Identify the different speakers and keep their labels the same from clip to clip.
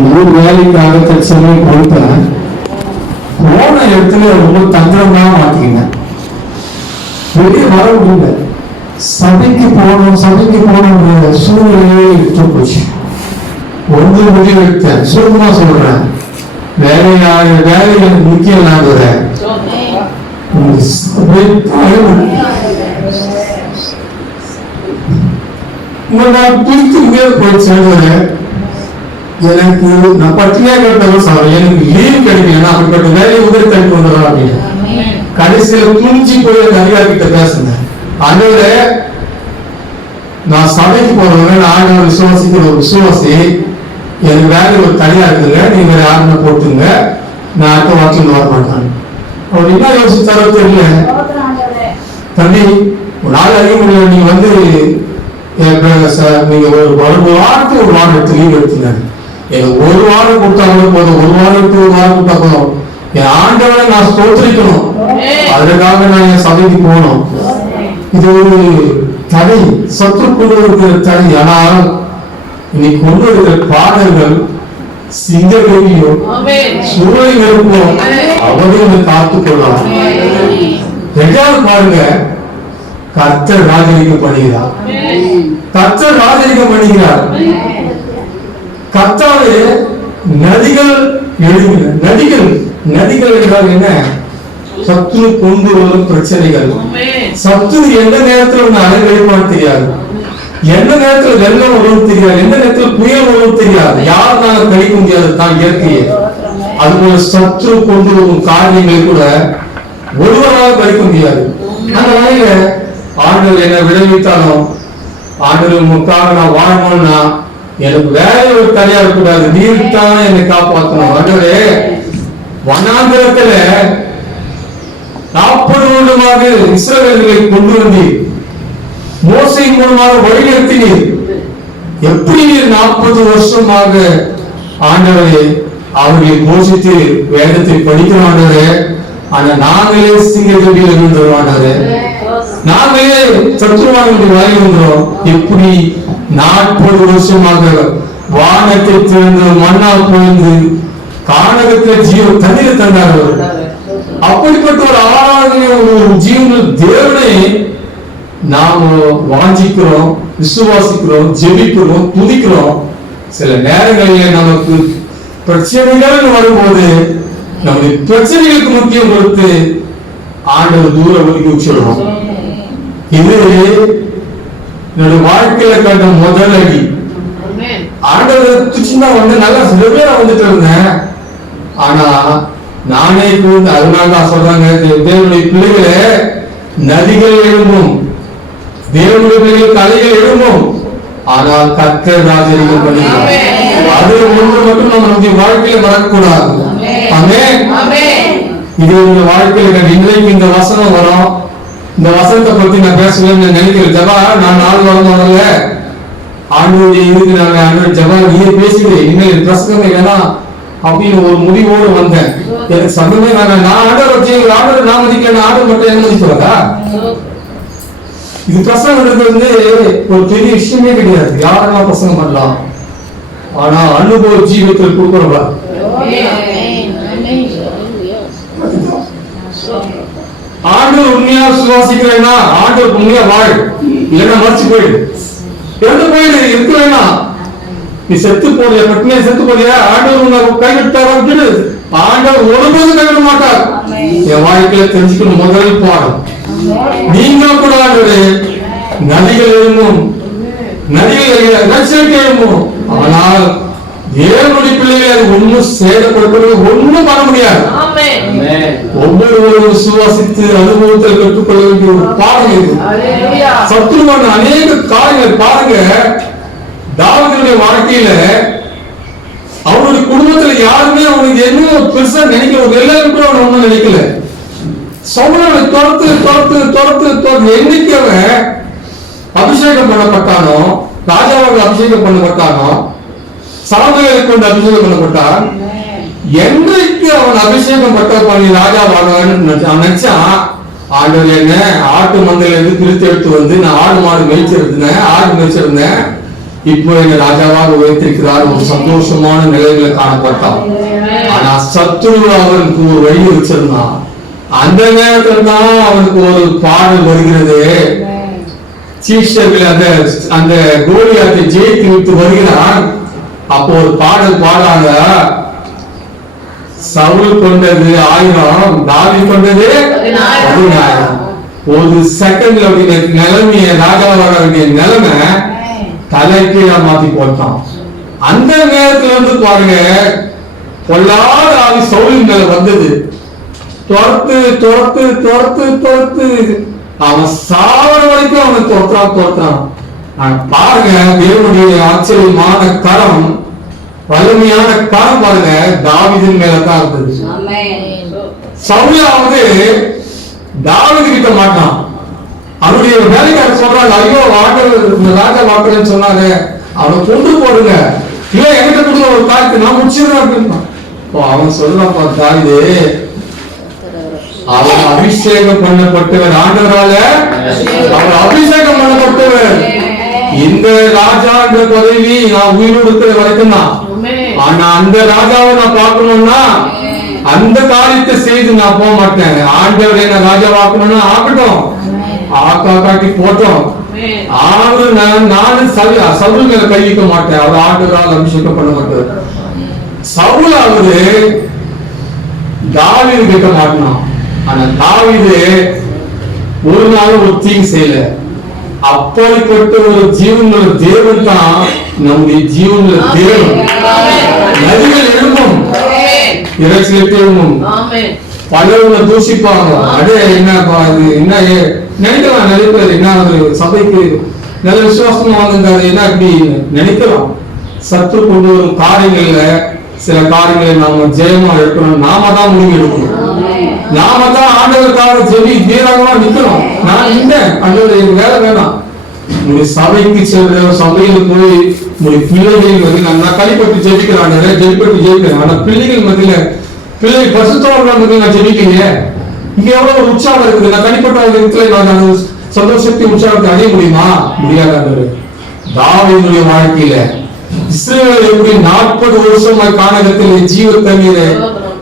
Speaker 1: ஊர் வேலைக்காக தற்சமயம் கொடுத்தேன் போன இடத்துல ரொம்ப தந்திரமா மாட்டிக்கினேன் பெரிய வரவு இல்லை சபைக்கு போகணும் சபைக்கு போகணுங்கிற சூழ்நிலையே விட்டு போச்சு. ஒன்று முடிவு எடுத்தேன். சுருக்கமா சொல்றேன். வேலையாக வேலை எனக்கு முக்கியம் இல்லாத நான் பிரித்து மேல் போய் சொல்றேன். எனக்கு நான் பட்டினியா கேட்டவன் சார் எனக்கு லீவ் கிடைக்கல அப்படிப்பட்ட வேலையை உதவி தடுத்து வந்துடுறோம் அப்படின்னு கடைசியில துணிஞ்சு போய் அந்த அதிகாரி கிட்ட பேசுனேன். ஆண்டவரே நான் சபைக்கு போறவங்க நான் ஆண்டவர் விசுவாசிக்கிற ஒரு விசுவாசி எனக்கு வேலை ஒரு தனியா இருக்குங்க நீங்க வேற யாருன்னு போட்டுங்க நான் அடுத்த வாக்கியம் வர மாட்டேன் அவர் என்ன யோசிச்சாரோ தெரியல. தம்பி ஒரு நாள் அறிய முடியல நீங்க வந்து நீங்க ஒரு ஒரு வாரத்துக்கு ஒரு வாரம் எடுத்து லீவ் எடுத்துங்க. எனக்கு ஒரு வாரம் கொடுத்தா கூட போதும். ஒரு எடுத்து ஒரு வாரம் கொடுத்தா போதும் என் ஆண்டவனை நான் ஸ்தோத்திரிக்கணும். அதற்காக நான் என் சபைக்கு போகணும். இது ஒரு தடை சத்துரு கொண்டு இருக்கிற தடை ஆனால் இன்னைக்கு கொண்டு இருக்கிற பாடல்கள் சிங்கங்களையும் சூழலையும் அவரையும் காத்துக் கொள்ளலாம் ரெண்டாவது பாருங்க கர்த்தர் ராஜரிகம் பண்ணுகிறார். கர்த்தர் ராஜரிகம் பண்ணுகிறார். கர்த்தாவே நதிகள் எழுதுகிற நதிகள் நதிகள் என்றால் என்ன? சத்துரு கொண்டு வரும் பிரச்சனைகள். சத்துரு எந்த நேரத்துல ஒண்ணு அலை வெளிப்பாடு தெரியாது. எந்த நேரத்துல வெள்ளம் வரும் தெரியாது. எந்த நேரத்துல புயல் வரும் தெரியாது. யாருனால கழிக்க முடியாது? தான் இயற்கையை. அதுபோல சத்துரு கொண்டு வரும் காரியங்களை கூட ஒருவரால் கழிக்க முடியாது. அந்த வகையில ஆண்டவர் என்னை விளைவித்தாலும் ஆண்டவர் முக்காக நான் வாழணும்னா எனக்கு வேற ஒரு தனியா இருக்கக்கூடாது. நீர் தான் என்னை காப்பாற்றணும் ஆண்டவரே வனாந்திரத்துல நாற்பது வருடமாக இஸ்ரவேல்களை கொண்டு வந்து மோசை மூலமாக வழிநடத்தினீர் எப்படி நீர் நாற்பது வருஷமாக ஆண்டவரே அவர்களை போஷித்து வேதத்தை படிக்கிற ஆண்டவரே. ஆனா நாங்களே சிங்கத்தில் இருந்தோம் ஆண்டவரே. நாங்களே சத்ருவானுடைய வாய் வந்தோம் எப்படி நாற்பது வருஷமாக வானத்தை திறந்து மண்ணா பொழுந்து கானகத்துல ஜீவ தண்ணீர் தந்தார்கள். அப்படிப்பட்ட ஒரு ஆராதனை ஒரு ஜீவன தேவனை நாம வாஞ்சிக்கிறோம் விசுவாசிக்கிறோம் ஜெபிக்கிறோம் துதிக்கிறோம். சில நேரங்களில் நமக்கு பிரச்சனைகள் வரும்போது நம்முடைய பிரச்சனைகளுக்கு முக்கியம் கொடுத்து ஆண்டவர் தூர ஒதுக்கி வச்சிடுறோம் இது என்னுடைய வாழ்க்கையில கண்ட முதல் அடி. ஆண்டவர் துச்சினா வந்து நல்லா சில பேர் வந்துட்டு இருந்தேன். ஆனா நானே கூர்ந்து அதனால தான் சொல்றாங்க தேவனுடைய பிள்ளைகளே நதிகள் எழும்பும். தேவனுடைய பிள்ளைகள் கலைகள் எழும்பும். ஆனால் கர்த்தர் ராஜரிகம் பண்ணுகிறார். அது ஒன்று மட்டும் நம்ம நம்முடைய வாழ்க்கையில மறக்கக்கூடாது இது உங்க வாழ்க்கையில இன்றைக்கு இந்த வசனம் வரும். இந்த வசனத்தை பத்தி நான் பேசுவேன்னு நினைக்கிறேன். ஜபா நான் நாலு வாரம் வரல ஆண்டோடைய இதுக்கு நான் ஆண்டோட ஜபா நீயே பேசுகிறேன் இனிமேல் பிரசங்க வேணாம் அப்படின்னு ஒரு முடிவோடு வந்தேன். எனக்கு சந்தமே வேணாம். நான் ஆர்டர் வச்சு ஆண்டவர் நான் மதிக்கிறேன் ஆண்டவர் மட்டும் என்ன மதிக்கிறதா? இது பிரசங்கம் வந்து ஒரு பெரிய விஷயமே கிடையாது. யாரெல்லாம் பிரசங்கம் பண்ணலாம்? ஆனா அனுபவ ஜீவத்தில் கொடுக்குறவா உண்மையா சுவாசிக்கிறேன்னா ஆண்டவர் உண்மையா வாழ். இல்லைன்னா மறைச்சு போயிடு. இறந்து போயிடு இருக்க வேணாம். நீ செத்து போறியா பட்டினியா செத்து போறியா ஆண்டவர் உன்னை கைவிட்டாரா? விட்டுடு ஆண்டவர் ஒருபோதும் கைவிட மாட்டார். என் வாழ்க்கையில தெரிஞ்சுக்கணும் முதல் பாடம். நீங்களும் கூட ஆண்டவரே நதிகள் எழும்பும். நதிகள் நச்சரிக்கை எழும்பும். ஆனால் தேவனுடைய பிள்ளைகளை ஒண்ணும் சேதப்படுத்துறது ஒண்ணும் பண்ண முடியாது. ஒவ்வொருவரும் விசுவாசித்து அனுபவத்தில் கற்றுக்கொள்ள வேண்டிய ஒரு பாடம் இது. சத்ருவான அநேக காரியங்கள் பாருங்க. தாவீதுடைய வாழ்க்கையில அவருடைய குடும்பத்துல யாருமே அவனுக்கு என்ன பெருசா நினைக்கல. எல்லாரும் கூட அவன் ஒண்ணும் நினைக்கல. சவுளை துரத்து துரத்து துரத்து துரத்து என்னைக்கு அவன் அபிஷேகம் பண்ணப்பட்டானோ ராஜாவாக அபிஷேகம் பண்ணப்பட்டானோ சாமுவேலை கொண்டு அபிஷேகம் பண்ணப்பட்டான். என்றைக்கு அவன் அபிஷேகம் பட்டப்பாணி பண்ணி ராஜாவானவன் அவன் நினைச்சான் ஆண்டவர் என்ன? ஆட்டு மந்தையில இருந்து திருத்தி எடுத்து வந்து நான் ஆடு மாடு மேய்ச்சிருந்தேன் ஆடு மேய்ச்சிருந்தேன். இப்போ எங்க ராஜாவாக உயர்த்திருக்கிறார். ஒரு சந்தோஷமான நிலையில காணப்பட்டான். ஆனா சத்துரு அவனுக்கு ஒரு வழி வச்சிருந்தான். அந்த நேரத்துல தான் அவனுக்கு ஒரு பாடல் வருகிறது. சீஷர்கள் அந்த அந்த கோலியாத்தை ஜெயித்து விட்டு வருகிறான். அப்போ ஒரு பாடல் பாடாங்க சவுல் கொண்டது ஆயிரம் தாவி கொண்டது பதினாயிரம். ஒரு செகண்ட்ல அவருடைய நிலைமைய ராஜாவாக வேண்டிய நிலைமை தலைக்கீழா மாத்தி போட்டான். அந்த நேரத்துல வந்து பாருங்க பொல்லாத ஆவி சவுலின் மேல வந்தது. துரத்து துரத்து துரத்து துரத்து. அவன் சாவர வரைக்கும் அவனை துரத்துறான் துரத்துறான். ஆனா பாருங்க தேவனுடைய ஆச்சரியமான கரம் வலிமையான கரம் பாருங்க. தாவிதின் மேல தான் இருந்தது சவுலாவது தாவீது கிட்ட மாட்டான். அவருடைய வேலைக்காரர் சொல்றாங்க ஐயோ இந்த ராஜா வாக்குறேன்னு சொன்னாங்க அவனை கொண்டு போடுங்க. இல்ல என்கிட்ட கொடுங்க ஒரு காரியத்தை நான் முடிச்சிடுறேன் அப்படின்னா இப்போ அவன் சொல்றான் தாவிது. அவர் அபிஷேகம் பண்ணப்பட்டவர் ஆண்டவரால. அவர் அபிஷேகம் பண்ணப்பட்டவர். இந்த ராஜான்ற பதவி நான் உயிரோடு இருக்கிற வரைக்கும் தான். ஆனா அந்த ராஜாவை நான் பார்க்கணும்னா அந்த காரியத்தை செய்து நான் போக மாட்டேன். ஆண்டவர் என்ன ராஜாவாக்கணும்னா ஆக்கட்டும் ஆக்கா காட்டி போட்டோம். அவரு நான் நானும் சவு சவுல் மேல கை வைக்க மாட்டேன். அவர் ஆண்டவரால் அபிஷேகம் பண்ண மாட்டார். சவுல் அவரு தாவீது கேட்க மாட்டான் ஆனா தாவீது ஒரு நாள் ஒரு தீங்கு செய்யல. அப்படிப்பட்ட ஒரு ஜீவனுள்ள தேவன் தான் நம்முடைய ஜீவனுள்ள தேவன். நதிகள் எழும்பும். இறைச்சியில் எழும்பும் பலவங்களை தூசிப்பாங்க இது என்ன ஏ- நினைக்கலாம் பேர் என்ன ஒரு சபைக்கு நல்ல விசுவாசமா வந்திருந்தாரு என்ன அப்படி நினைக்கலாம். சத்து கொண்டு வரும் காரியங்கள்ல சில காரியங்களை நாம ஜெயமா எடுக்கணும். நாம தான் முடிவு எடுக்கணும். நாம தான் ஆண்டவருக்காக ஜெபி வீரமா நிக்கணும் நான் இந்த ஆண்டவர் எனக்கு வேலை வேணாம். உங்களுடைய சபைக்கு செல்ற சபையில் போய் உங்களுடைய பிள்ளைகள் வந்து நான் நான் கைப்பற்றி ஜெபிக்கிறேன் நிறைய ஜெபிப்பட்டு ஜெபிக்கிறேன். ஆனா பிள்ளைகள் மத்தியில பிள்ளை பசுத்தவர்கள் மத்தியில் நான் ஜெபிக்கலையே. இங்க எவ்வளவு ஒரு உற்சாகம் இருக்குது? நான் தனிப்பட்ட விதத்துல நான் சந்தோஷத்தை உற்சாகத்தை அடைய முடியுமா? முடியாது தாவியினுடைய வாழ்க்கையில இஸ்ரேல் எப்படி நாற்பது வருஷமாய் காணகத்தில் ஜீவ தண்ணீரை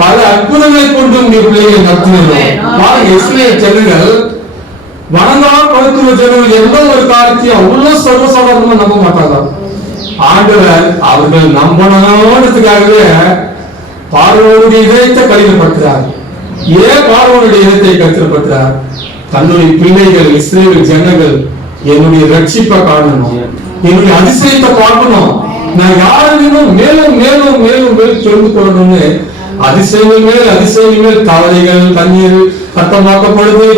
Speaker 1: பல அற்புதங்களை கொண்டு உங்களுடைய பிள்ளைகளை இஸ்ரேல் ஜனங்கள் வணங்காம படுத்துற ஜனங்கள் எந்த ஒரு காரியத்தையும் அவ்வளவு சர்வசாதாரணமா நம்ப மாட்டாங்க. ஆண்டவர் அவர்கள் நம்பணுன்றதுக்காகவே பார்வோனுடைய இதயத்தை கடினப்படுத்துறார். ஏன் பார்வோனுடைய இதயத்தை கடினப்படுத்துறார்? தன்னுடைய பிள்ளைகள் இஸ்ரேல் ஜனங்கள் என்னுடைய ரட்சிப்பை காணணும். என்னுடைய அதிசயத்தை பார்க்கணும். நான் யாரிலும் மேலும் மேலும் மேலும் மேலும் தெரிந்து கொள்ளணும்னு அதிசயங்கள் மேல் அதிசயங்கள் மேல் தவறைகள் தண்ணீர் அர்த்தமாக்கப்படுது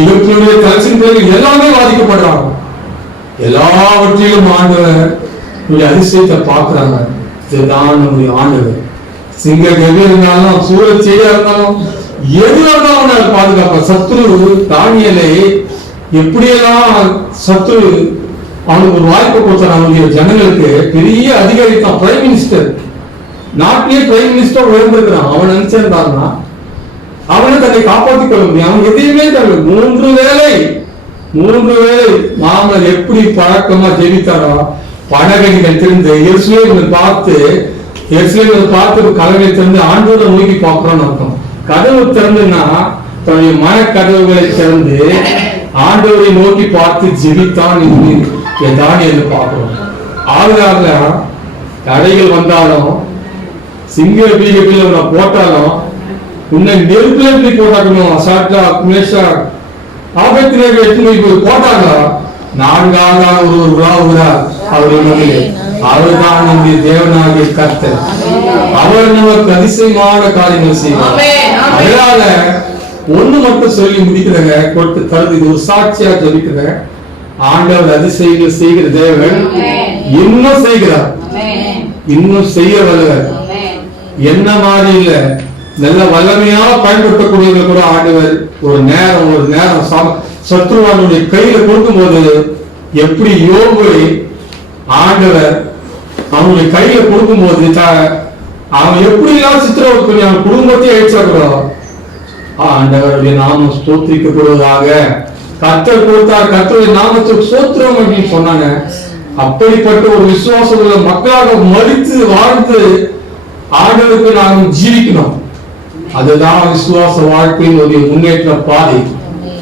Speaker 1: இவர்களுடைய கலெக்ஷன் பிள்ளைகள் எல்லாமே பாதிக்கப்படுறாங்க. எல்லாவற்றிலும் ஆண்டவர் அதிசயத்தை பார்க்கிறாங்க. இதுதான் நம்முடைய ஆண்டவர். சிங்க கவி இருந்தாலும் சூழல் செய்யா இருந்தாலும் எதுவாக இருந்தாலும் அவனை பாதுகாப்ப சத்ரு தானியலை எப்படியெல்லாம் சத்ரு அவனுக்கு ஒரு வாய்ப்பு கொடுத்தான் அவனுடைய ஜனங்களுக்கு பெரிய அதிகாரி தான் பிரைம் மினிஸ்டர் நாட்டிலே பிரைம் மினிஸ்டர் விழுந்திருக்கிறான் அவன் நினைச்சிருந்தான்னா அவனை தன்னை காப்பாற்றிக் கொள்ள முடியும். அவன் எதையுமே தரல மூன்று வேளை மூன்று வேளை மாமர் எப்படி பழக்கமா ஜெபித்தாரோ படகடிகள் திறந்து எருசலேமில் பார்த்து எருசலேமில் பார்த்து கதவை திறந்து ஆண்டோரை நோக்கி பார்க்கிறோம்னு அர்த்தம். கதவு திறந்துன்னா தன்னுடைய மனக்கதவுகளை திறந்து ஆண்டவரை நோக்கி பார்த்து ஜெபித்தான் என்று தானியல் பார்க்கிறோம். ஆளுநர்ல தடைகள் வந்தாலும் சிங்க பீகப்பில் உன்னை போட்டாலும் உன்னை நெருப்புல எப்படி போட்டாக்கணும்? அசாட்டா மேஷா ஆபத்திலே எட்டு போய் போட்டாங்க? நான்காக ஒரு ஒரு உலாவுகிறார் அவர் அவர்தான் நம்முடைய தேவனாகிய கர்த்தர். அவர் நமக்கு அதிசயமான காரியங்கள் செய்வார். அதனால ஒண்ணு மட்டும் சொல்லி முடிக்கிறங்க கொடுத்து தருது. இது ஒரு சாட்சியா ஜெபிக்கிறேன் ஆண்டவர் அதிசயங்கள் செய்கிற தேவன். இன்னும் செய்கிறார். இன்னும் செய்ய வல்லவர். என்ன மாதிரி இல்ல. நல்ல வல்லமையா பயன்படுத்தக்கூடியவங்க கூட ஆண்டவர் ஒரு நேரம் ஒரு நேரம் சத்ருவானுடைய கையில கொடுக்கும்போது எப்படி யோபுவை ஆண்டவர் அவனுடைய கையில கொடுக்கும்போது த- அவன் எப்படி எல்லாம் சித்திரவதை பண்ணி அவன் குடும்பத்தையே அழிச்சாக்குறோம் ஆண்டவருடைய நாமம் ஸ்தோத்திரிக்கப்படுவதாக கத்தர் கொடுத்தார் கத்தருடைய நாமத்துக்கு சோத்திரம் அப்படின்னு சொன்னாங்க. அப்படிப்பட்ட ஒரு விசுவாசம் மக்களாக மறித்து வாழ்ந்து ஆண்டவருக்கு நாம் ஜீவிக்கணும். அதுதான் விசுவாச வாழ்க்கையினுடைய முன்னேற்ற பாதை.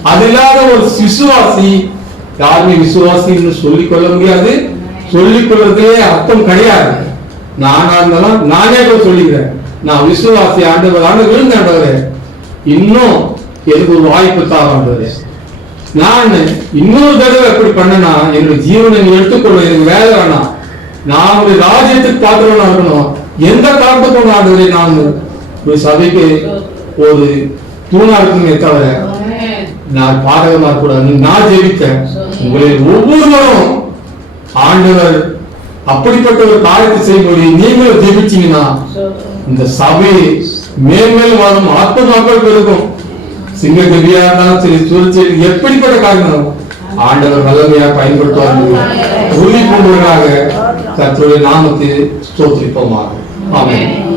Speaker 1: அது இல்லாத ஒரு விசுவாசி யாருமே விசுவாசின்னு சொல்லிக் கொள்ள முடியாது. சொல்லிக் கொள்றதுலே அர்த்தம் கிடையாது. நானா இருந்தாலும் நானே போய் சொல்லிக்கிறேன். நான் விசுவாசி ஆண்டவர் ஆண்டு விழுந்த இன்னும் எனக்கு ஒரு வாய்ப்பு தான் நான் இன்னொரு தடவை எப்படி பண்ணனா என்னுடைய ஜீவனை எடுத்துக்கொள்ள எனக்கு வேலை வேணாம். நான் ஒரு ராஜ்யத்துக்கு பாத்திரம் இருக்கணும். எந்த காரணத்துக்கும் ஆண்டவரே நான் ஒரு சபைக்கு ஒரு தூணா இருக்குமே தவிர நான் பாடகமா கூடாது நான் ஜெபித்தேன் உங்களில் ஒவ்வொருவரும் ஆண்டவர் அப்படிப்பட்ட ஒரு காரியத்தை செய்யும்போது நீங்களும் ஜெபிச்சீங்கன்னா இந்த சபை மேன்மேல் வரும் ஆத்மாக்கள் பெருகும் சிங்க கவியா இருந்தாலும் சரி சுழற்சி எப்படிப்பட்ட காரணம் ஆண்டவர் வல்லமையா பயன்படுத்துவார்கள் உறுதி கொண்டவர்களாக கர்த்தருடைய நாமத்தை ஸ்தோத்திரிப்போமாக. 泡面